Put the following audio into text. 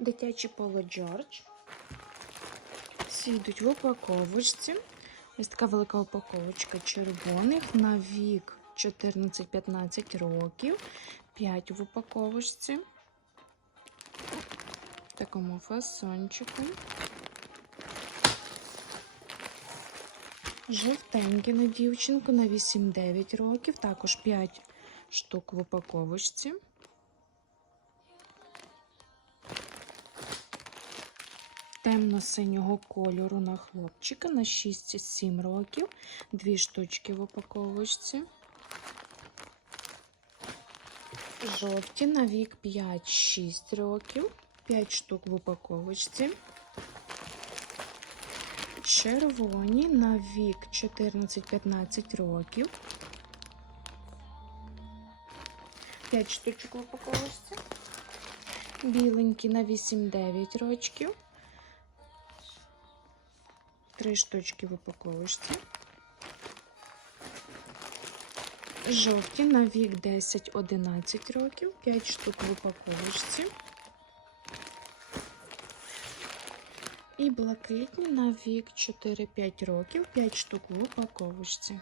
Дитячі поло Джордж. Всі йдуть в упаковочці. Ось така велика упаковочка червоних на вік 14-15 років. 5 в упаковочці. В такому фасончику. Жовтенькі на дівчинку на 8-9 років. Також 5 штук в упаковочці. Темно-синього кольору на хлопчика на 6-7 років. Дві штучки в упаковочці. Жовті на вік 5-6 років. 5 штук в упаковочці. Червоні на вік 14-15 років. 5 штучок в упаковочці. Біленькі на 8-9 рочків. Три штучки в упаковочці. Жовті на вік 10-11 років. 5 штук в упаковочці. І блакитні на вік 4-5 років, 5 штук в упаковочці.